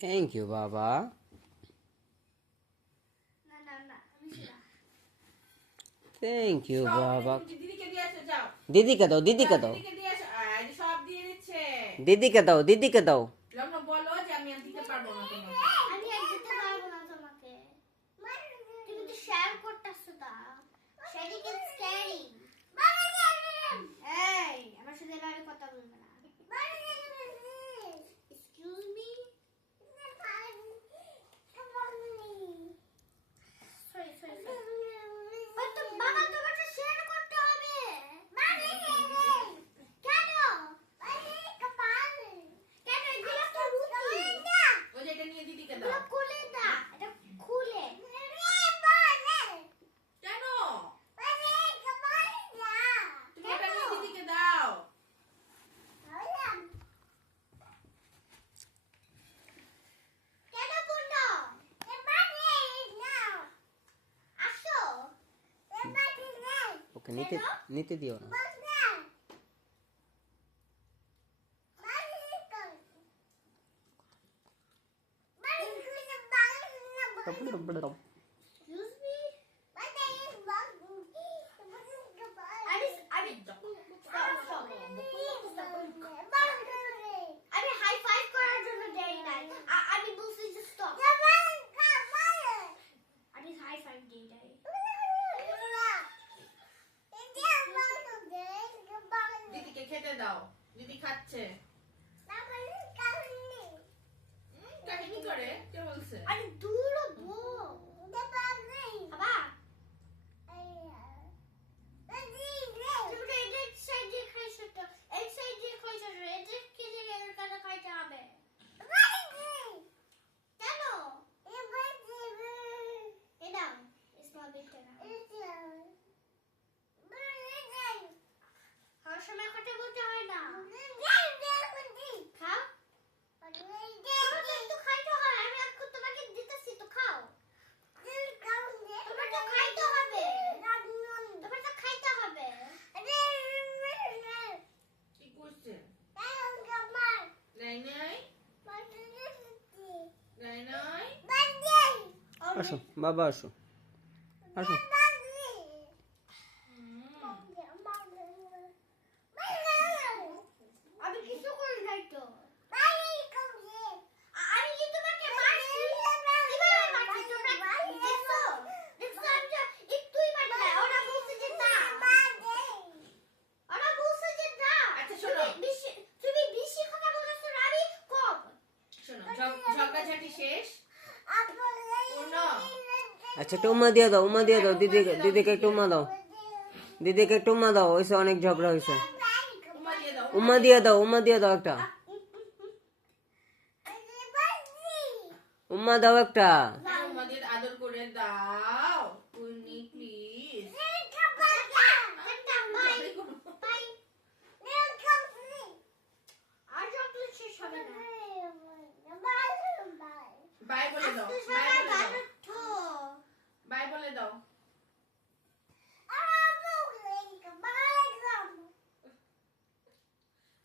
Thank you বাবা। না না না আমি সেরা। থ্যাংক ইউ সব বাবা। দিদিকে দিয়ে আসো, যাও। দিদিকে দাও, দিদিকে দাও, দিদিকে দিয়ে আসো। এই সব দিয়ে দিচ্ছে। দিদিকে দাও, দিদিকে দাও। লগ্ন বলো যে আমি আর দিতে পারবো না তোমাকে। আমি আর দিতে পারবো না তোমাকে। তুমি তো শেয়ার করতেছো তা। Sharing is scary. এই আমার সাথে এভাবে কথা বলবে না। Excuse me. Sorry sorry sorry. তো বাবা তোমাকে শেয়ার করতে হবে। কেন? কেন এগুলো তো রুটি। ওই যে এটা নিয়ে দিদিকে এগুলো দাও। খুলে না। এটা খুলে। কেন? তুমি কেন? এটা নিয়ে দিদিকে দাও। কেন বললো? আসো। ওকে নিতে নিতে দিও না। Excuse me? আমি হাই ফাইভ করার জন্য দেই নাই। আমি বলছি যে স্টপ। আমি হাই ফাইভ দেই নাই। দিদিকে খেতে দাও। দিদি খাচ্ছে। কাহিনী করে কে বলছে? আরে দূর বো। বাবা তুমি তো এই সাইড দিয়ে খাইছো তো। এই সাইড দিয়ে খাইছো। এটা কি দিয়ে এর কাটা খাইতে হবে? কেন? এটা স্মল বিটটা না। খাওয়ার সময় কথা বলতে হয় না। খাও। তোমাকে একটু খাইতে হয়। আমি এখন তোমাকে দিতেছি তো খাও। তোমার তো খাইতে হবে। তোমার তো খাইতে হবে। কি করছে? নাই নাই নাই নাই। আসো বাবা, আসো আসো। আমি কিছু করি নাই তো। আমি কি তোমাকে মারছি? কিভাবে মারছি? তোমরা দেখছো? দেখছো আমি তো একটুই মারছি। ওরা বলছে যে না। ওরা বলছে যে না। আচ্ছা শোনো। তুমি বেশি কথা বলছো আর আমি কম। শোনো, ঝগড়াঝাটি শেষ। পূর্ণ। আচ্ছা একটু উম্মা দিয়ে দাও, উম্মা দিয়ে দাও। দিদিকে একটু উম্মা দাও, দিদিকে একটু উম্মা দাও। হয়েছে, অনেক ঝগড়া হয়েছে। উমা দিয়ে দাও। উম্মা দিয়ে দাও, উম্মা দিয়ে দাও একটা। উম্মা দাও একটা। উমা দিয়ে আদর করে দাও। পূর্ণি প্লিজ। আর চকলেট শেষ হবে না। বাই বলে দাও। আজকে বাই সবাই বলে দাও। বারোটা। বাই বলে দাও।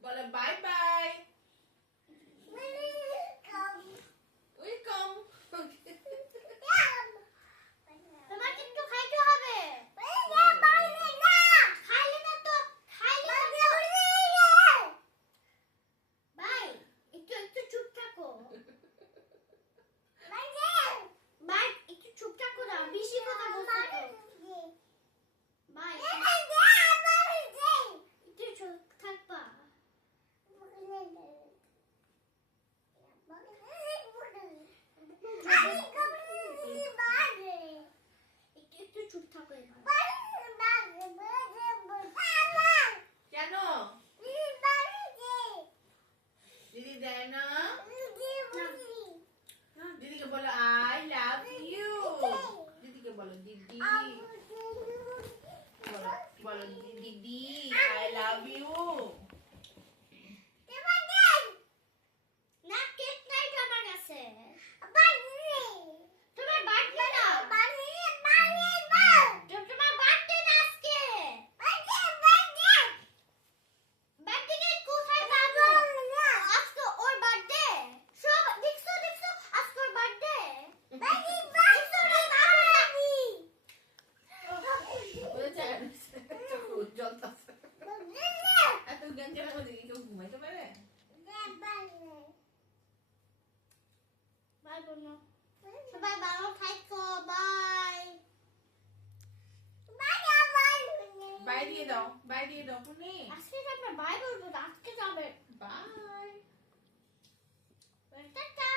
বলে বাই বাই। ওয়েলকাম। তোমার চোখ জ্বলতেছে। এত গেঞ্জের মধ্যে কি কেউ ঘুমাইতে পারে? বাই বোনো। সবাই ভালো থাকো, বাই। বাই দিয়ে দাও পুনি। আজকে আমরা বাই বলবো, আজকে যাবে। বাই। টাটা।